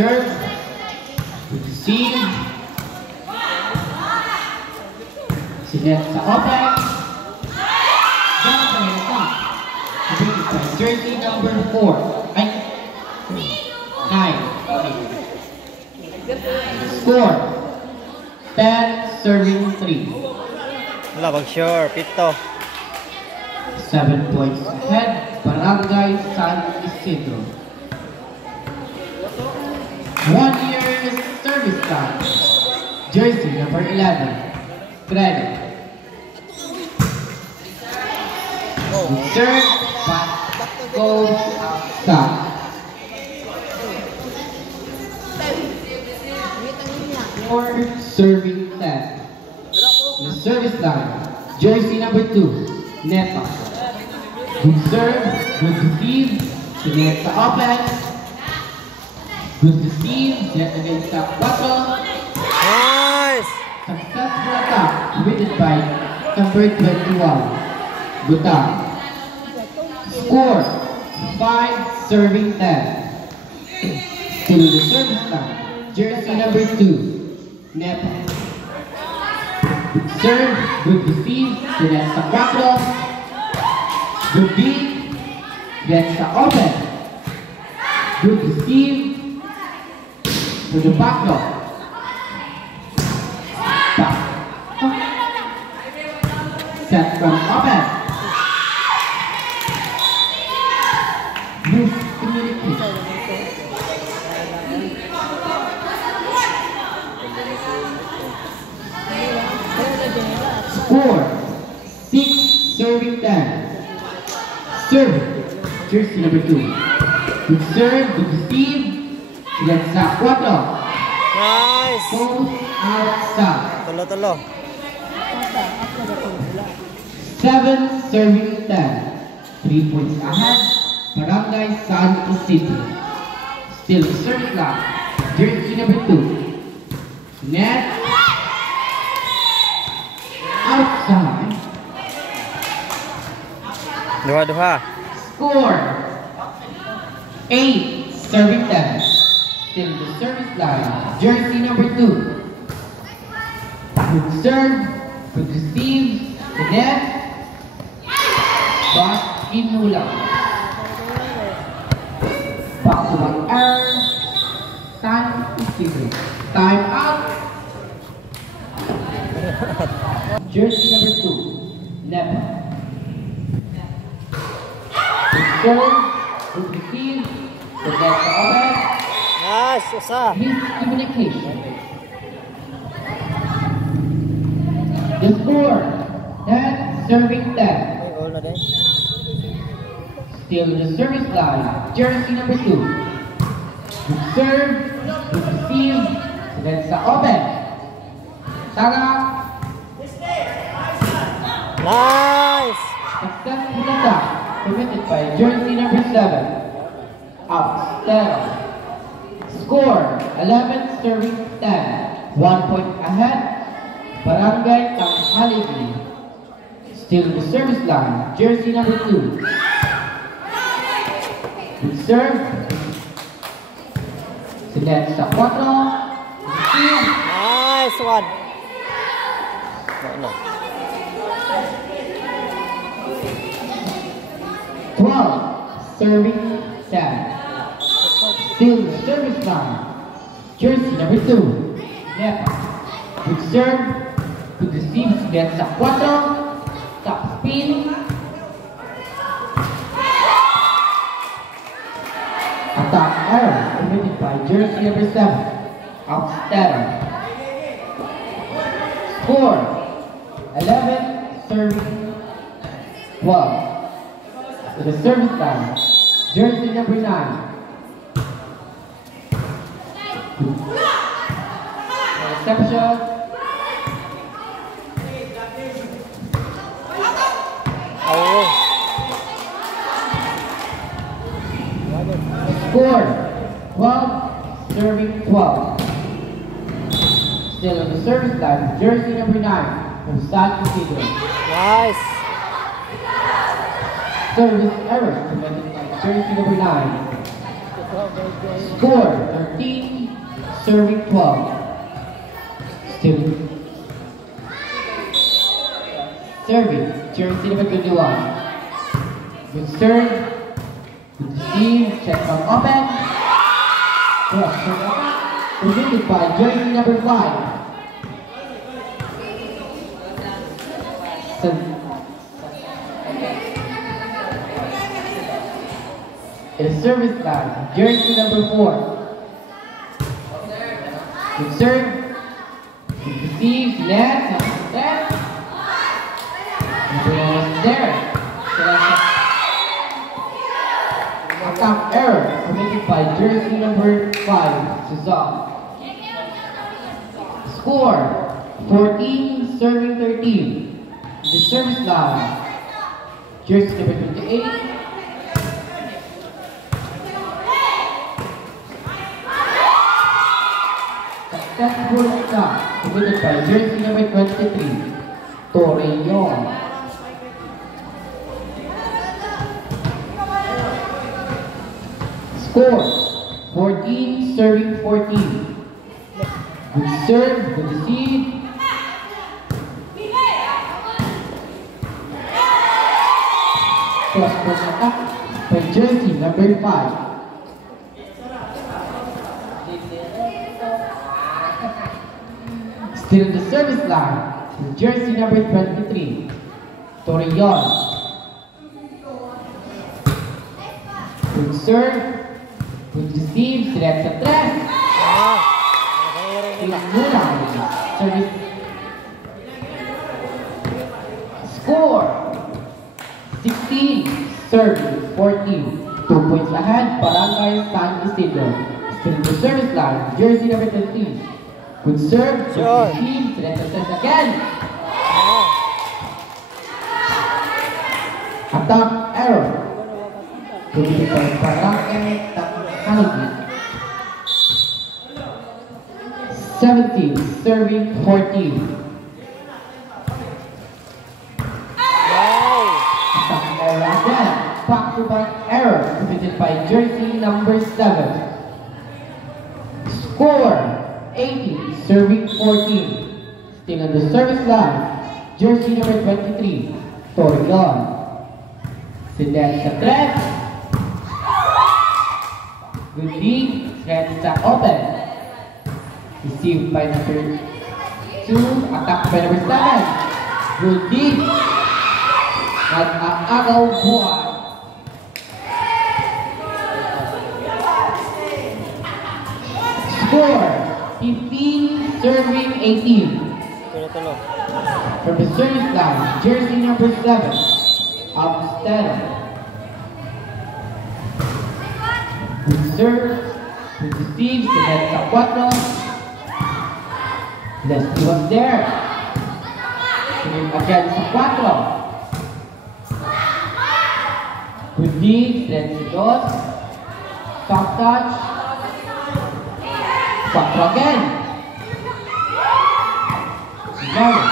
serve. Receive. Sinet sa open. Down by the top. Jersey number 4. Ay, 9. Score. 10 serving 3. Wala, mag-sure. Pito. 7 points ahead. Barangay San Isidro. 1 year service time. Jersey number 11. Credit. Serve, but goes outside. Or serving 10. The service line. Jersey number 2. Neta. Good serve, good receive. Sinet sa open. Good receive. Sinet against sa 4. Nice! Successful attack committed by number 21. Buta. Score 5 serving 10. Still the service line. Jersey number 2. Nepa. Good serve, good receive. Sinet sa 4. Good beat. Get sa open. Good receive. To the back door. Back. Set from open. Miscommunication. Score 6 serving 10. Serve. Jersey number 2. Good serve, good receive. Get sa 4. Nice! Goes outside. Tulo-tulo. 7 serving 10. 3 points ahead. Barangay San Isidro. Still the service line. Jersey number 2. Net. Outside. Duha-duha. Score 8 serving 10. Still the service line. Jersey number 2. Good serve. Good receive. The net. But inulang. Back to back error. San Isidro. Time out. Jersey number 2. Nepa. Good serve. Good receive. The net sa open. Nice! Usa! Miscommunication. The score 10 serving 10. Ay, all na din. Still the service line. Jersey number 2. Good serve. Good receive. Then sa open. Tara. Nice! Successful attack committed by Jersey number 7. Outstanding. Score 11 serving 10. 1 point ahead. Barangay Tanghalibi. Still the service line. Jersey number 2. Good serve. Sinet sa 4. Receive. Nice one! No. 12 serving 10. Still the service line. Jersey number 2. Nepa. Good serve. Good receive. Sinet sa 4. Top spin. Attack error committed by Jersey number 7. Outstanding. Score 11 serving 12. To the service line. Jersey number 9. Reception. Oh! Score 12 serving 12. Still on the service line. Jersey number 9 from San Isidro. Nice! Service error committed by Jersey number 9. Score 13 serving 12. Still serving, jersey number 21. Good serve, good receive, check from open. Cross from open, presented by jersey number 5. In the service line, jersey number 4. Good serve, good receive, net, there. There. Attack error committed by jersey number 5, Suzanne. Score 14, serving 13. The service line, jersey number 28. Successful attack committed by jersey number 23, Torreon. Score 14, serving 14. Good serve, good receive. Cross attack by jersey number 5. Still in the service line, with jersey number 23, Torreon. Good serve, good receive, select sa tres. Mula, service. Score 16, serving 14. 2 points ahead, Barangay San Isidro. Still in the service line, jersey number 13. Good serve, good receive, select sa tres again. Attack error. Committed by Barangay Tangi. 17, serving 14. Attack error again. Back-to-back error committed by jersey number 7. Score 18, serving 14. Still on the service line, jersey number 23, Torreon. Sindet sa tres. Good lead, set sa open. Received by number 2, attack by number 7. Good lead. Nag-aagaw buhay. Score 15, serving 18. From the service line, jersey number 7, Abstero. Good serve, good receive, select sa 4. Leslie was there. Again sa 4. Good lead, select si Dos. Soft touch. 4 again. Zero.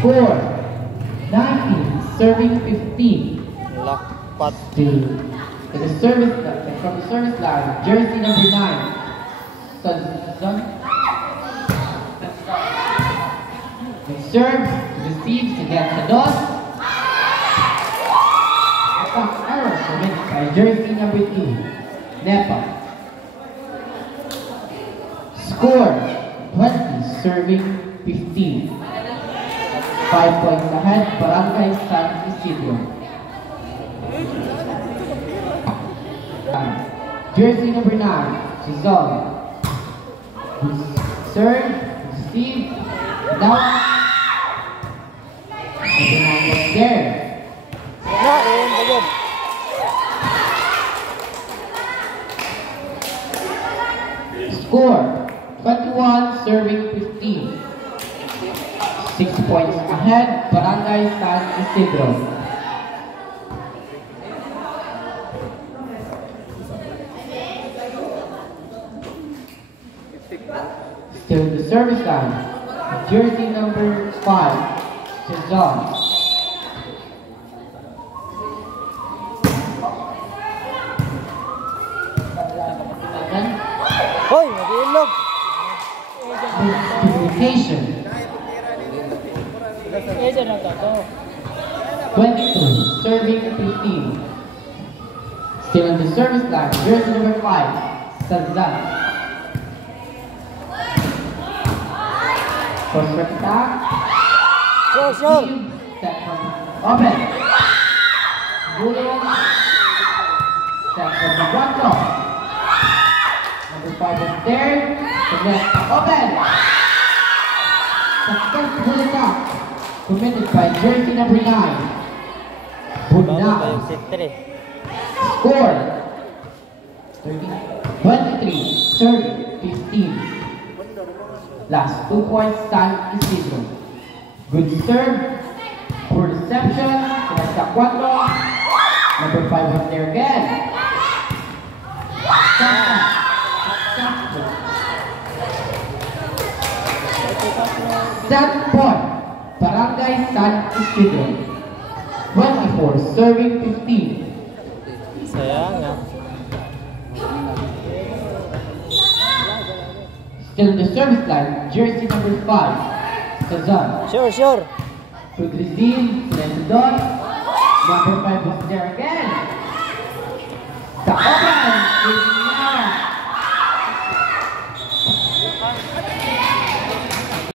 Score 19, serving 15. Lakpat. From the service line, jersey number 9, Suzanne. Serve, receives against the Dos. Attack error committed by jersey number 2, Nepa. Score 20, serving 15. 5 points ahead, Barangay San Isidro. Jersey number 9, Suzanne. Serve, receive, down. Number 9 was there. Score 21, serving 15. 6 points ahead, Barangay San Isidro. Still the service line, jersey number 5, Sezon. Hoy, nag-iilog. Communication. 22, serving 15. Still on the service line, jersey number 5, Sazan. Cross attack. Sure. Step from open. Bullet. Step from the front door. Number 5 is there. Again, open. Successful attack. Committed by jersey number 9. Bago ba Buna. yung set 3? Score 23, serve 15. Last 2 points, San Isidro. Good serve, poor reception, nasa 4. Number 5 was there again. Set point, Barangay San Isidro. 24, serving 15. Sayang ah. Still in the service line, jersey number 5, Sazan. Sure. Kudrizin, Lendon. Number 5 was